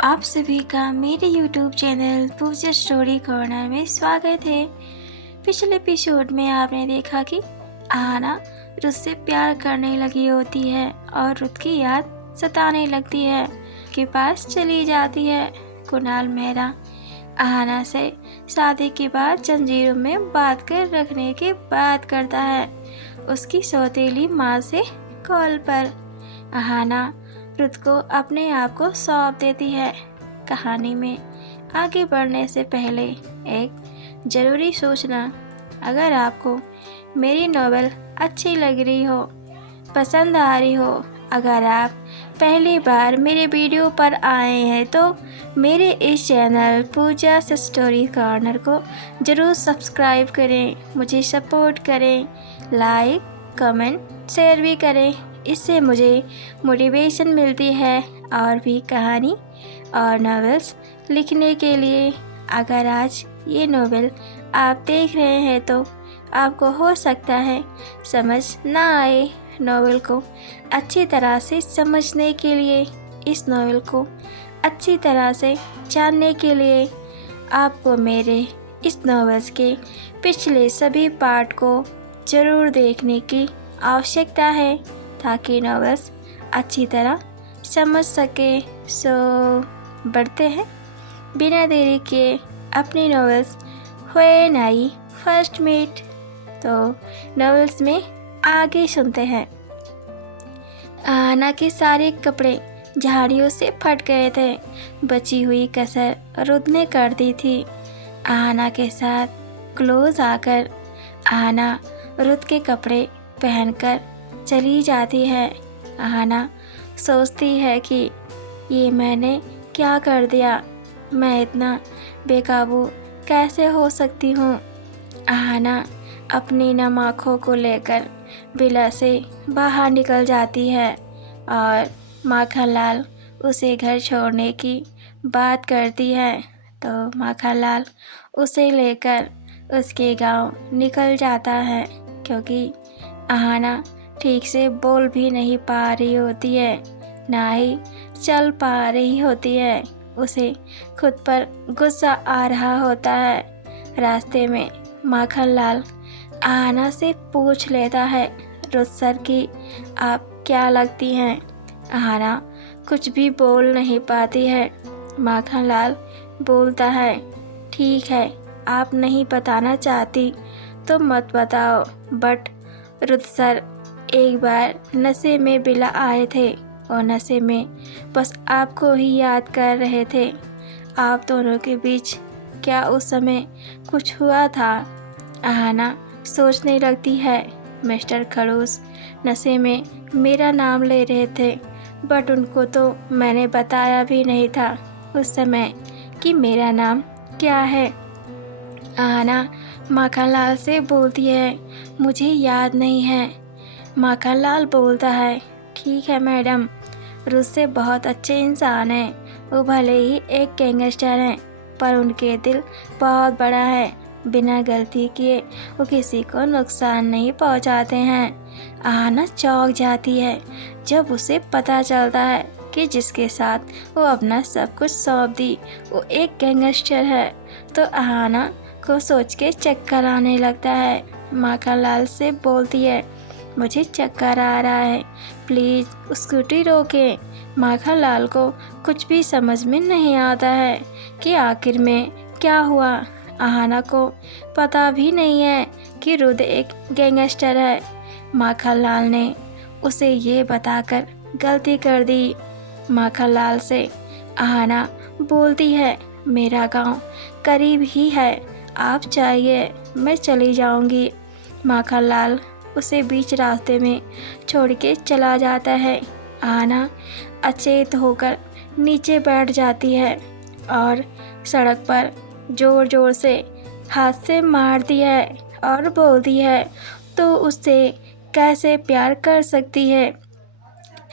आप सभी का मेरे YouTube चैनल पूजा स्टोरी कॉर्नर में स्वागत है। पिछले एपिसोड में आपने देखा कि आहाना रुत से प्यार करने लगी होती है और रुत की याद सताने लगती है। के पास चली जाती है। कुणाल मेहरा आहाना से शादी के बाद जंजीरों में बात कर रखने की बात करता है। उसकी सौतेली माँ से कॉल पर आहाना रुत को अपने आप को सौंप देती है। कहानी में आगे बढ़ने से पहले एक ज़रूरी सूचना, अगर आपको मेरी नॉवेल अच्छी लग रही हो, पसंद आ रही हो, अगर आप पहली बार मेरे वीडियो पर आए हैं तो मेरे इस चैनल पूजा स्टोरी कॉर्नर को ज़रूर सब्सक्राइब करें, मुझे सपोर्ट करें, लाइक कमेंट शेयर भी करें। इससे मुझे मोटिवेशन मिलती है और भी कहानी और नॉवेल्स लिखने के लिए। अगर आज ये नॉवेल आप देख रहे हैं तो आपको हो सकता है समझ ना आए। नॉवेल को अच्छी तरह से समझने के लिए, इस नॉवेल को अच्छी तरह से जानने के लिए आपको मेरे इस नॉवेल्स के पिछले सभी पार्ट को ज़रूर देखने की आवश्यकता है, ताकि नॉवेल्स अच्छी तरह समझ सके। सो बढ़ते हैं बिना देरी के अपनी novels when I first meet. तो नॉवेल्स में आगे सुनते हैं। आहाना के सारे कपड़े झाड़ियों से फट गए थे। बची हुई कसर रुत ने कर दी थी। आहाना के साथ क्लोज आकर आहाना रुत के कपड़े पहनकर चली जाती है। आहाना सोचती है कि ये मैंने क्या कर दिया, मैं इतना बेकाबू कैसे हो सकती हूँ। आहाना अपनी नम आँखों को लेकर विला से बाहर निकल जाती है और माखनलाल उसे घर छोड़ने की बात करती है, तो माखनलाल उसे लेकर उसके गांव निकल जाता है, क्योंकि आहाना ठीक से बोल भी नहीं पा रही होती है, ना ही चल पा रही होती है। उसे खुद पर गुस्सा आ रहा होता है। रास्ते में माखनलाल आहाना से पूछ लेता है, रुत सर की आप क्या लगती हैं। आहाना कुछ भी बोल नहीं पाती है। माखनलाल बोलता है, ठीक है, आप नहीं बताना चाहती तो मत बताओ, बट रुत सर एक बार नशे में बिला आए थे और नशे में बस आपको ही याद कर रहे थे। आप दोनों के बीच क्या उस समय कुछ हुआ था। आहाना सोचने लगती है, मिस्टर खड़ूस नशे में मेरा नाम ले रहे थे, बट उनको तो मैंने बताया भी नहीं था उस समय कि मेरा नाम क्या है। आहाना माखनलाल से बोलती है, मुझे याद नहीं है। माखनलाल बोलता है, ठीक है मैडम, रुत से बहुत अच्छे इंसान हैं। वो भले ही एक गैंगस्टर हैं, पर उनके दिल बहुत बड़ा है। बिना गलती किए वो किसी को नुकसान नहीं पहुंचाते हैं। आहाना चौंक जाती है जब उसे पता चलता है कि जिसके साथ वो अपना सब कुछ सौंप दी वो एक गैंगस्टर है। तो आहाना को सोच के चक्कर आने लगता है। माखनलाल से बोलती है, मुझे चक्कर आ रहा है, प्लीज़ स्कूटी रोकें। माखनलाल को कुछ भी समझ में नहीं आता है कि आखिर में क्या हुआ। आहाना को पता भी नहीं है कि रुत एक गैंगस्टर है। माखनलाल ने उसे ये बताकर गलती कर दी। माखनलाल से आहाना बोलती है, मेरा गांव करीब ही है, आप चाहिए मैं चली जाऊंगी। माखनलाल उसे बीच रास्ते में छोड़ के चला जाता है। आहाना अचेत होकर नीचे बैठ जाती है और सड़क पर ज़ोर ज़ोर से हाथ से मारती है और बोलती है, तो उससे कैसे प्यार कर सकती है।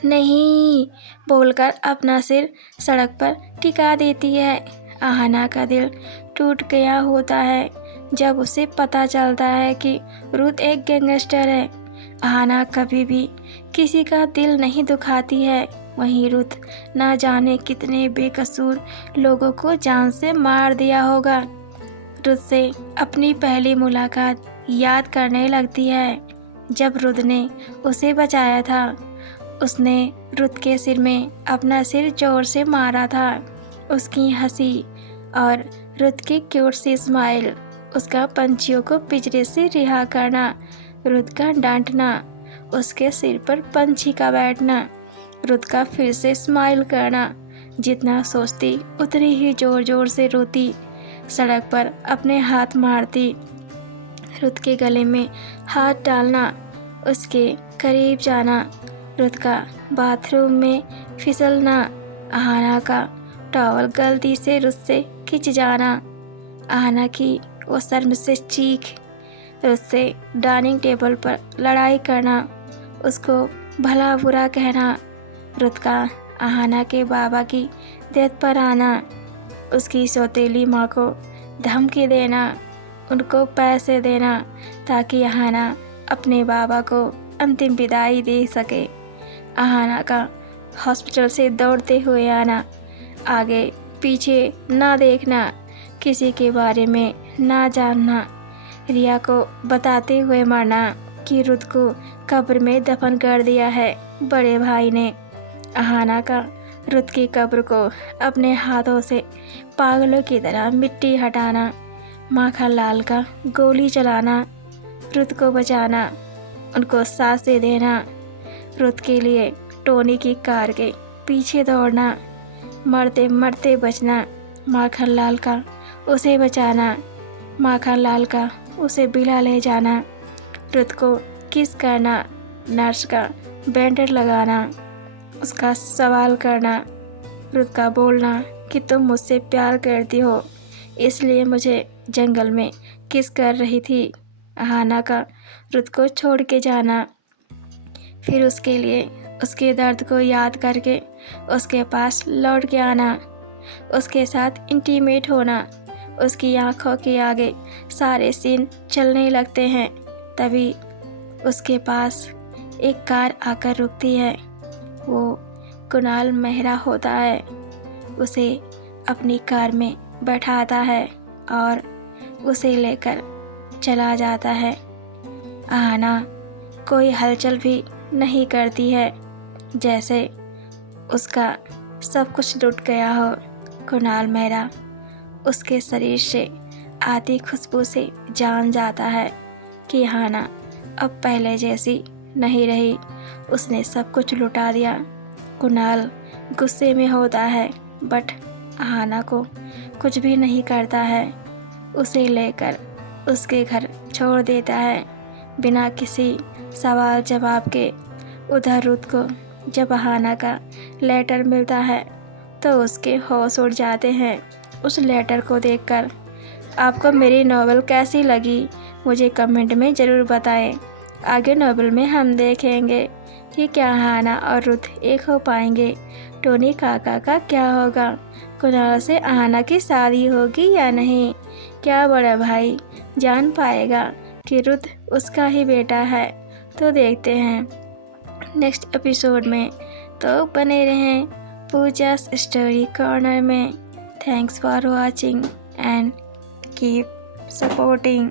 नहीं बोलकर अपना सिर सड़क पर टिका देती है। आहाना का दिल टूट गया होता है जब उसे पता चलता है कि रुत एक गैंगस्टर है। आहाना कभी भी किसी का दिल नहीं दुखाती है, वहीं रुथ ना जाने कितने बेकसूर लोगों को जान से मार दिया होगा। रुथ से अपनी पहली मुलाकात याद करने लगती है, जब रुथ ने उसे बचाया था। उसने रुथ के सिर में अपना सिर जोर से मारा था। उसकी हंसी और रुथ की क्यूट सी स्माइल, उसका पंछियों को पिंजरे से रिहा करना, रुथ का डांटना, उसके सिर पर पंछी का बैठना, रुथ का फिर से स्माइल करना, जितना सोचती उतनी ही जोर जोर से रोती, सड़क पर अपने हाथ मारती, रुथ के गले में हाथ डालना, उसके करीब जाना, रुथ का बाथरूम में फिसलना, आहाना का टॉवल गलती से रुथ से खिंच जाना, आहाना की वो शर्म से चीख, रुथ से डाइनिंग टेबल पर लड़ाई करना, उसको भला बुरा कहना, रुथ का आहाना के बाबा की डेथ पर आना, उसकी सौतेली माँ को धमकी देना, उनको पैसे देना ताकि आहाना अपने बाबा को अंतिम विदाई दे सके, आहाना का हॉस्पिटल से दौड़ते हुए आना, आगे पीछे ना देखना, किसी के बारे में ना जानना, रिया को बताते हुए मरना कि रुथ को कब्र में दफन कर दिया है बड़े भाई ने, आहाना का रुथ की कब्र को अपने हाथों से पागलों की तरह मिट्टी हटाना, माखन लाल का गोली चलाना, रुथ को बचाना, उनको सांसें देना, रुथ के लिए टोनी की कार के पीछे दौड़ना, मरते मरते बचना, माखन लाल का उसे बचाना, माखन लाल का उसे बिला ले जाना, रुथ को किस करना, नर्स का बैंडेज लगाना, उसका सवाल करना, रुथ का बोलना कि तुम मुझसे प्यार करती हो इसलिए मुझे जंगल में किस कर रही थी, आहाना का रुथ को छोड़ के जाना, फिर उसके लिए उसके दर्द को याद करके उसके पास लौट के आना, उसके साथ इंटीमेट होना, उसकी आंखों के आगे सारे सीन चलने लगते हैं। तभी उसके पास एक कार आकर रुकती है। वो कुणाल मेहरा होता है। उसे अपनी कार में बैठाता है और उसे लेकर चला जाता है। आहाना कोई हलचल भी नहीं करती है, जैसे उसका सब कुछ लुट गया हो। कुणाल मेहरा उसके शरीर से आती खुशबू से जान जाता है कि आहाना अब पहले जैसी नहीं रही, उसने सब कुछ लुटा दिया। कुणाल गुस्से में होता है, बट आहाना को कुछ भी नहीं करता है। उसे लेकर उसके घर छोड़ देता है बिना किसी सवाल जवाब के। उधर रुथ को जब आहाना का लेटर मिलता है तो उसके होश उड़ जाते हैं। उस लेटर को देखकर आपको मेरी नॉवेल कैसी लगी मुझे कमेंट में ज़रूर बताएं। आगे नॉवेल में हम देखेंगे कि क्या आहाना और रुथ एक हो पाएंगे, टोनी काका का क्या होगा, कुणाल से आहाना की शादी होगी या नहीं, क्या बड़ा भाई जान पाएगा कि रुथ उसका ही बेटा है। तो देखते हैं नेक्स्ट एपिसोड में। तो बने रहें पूजा's स्टोरी कॉर्नर में। Thanks for watching and keep supporting.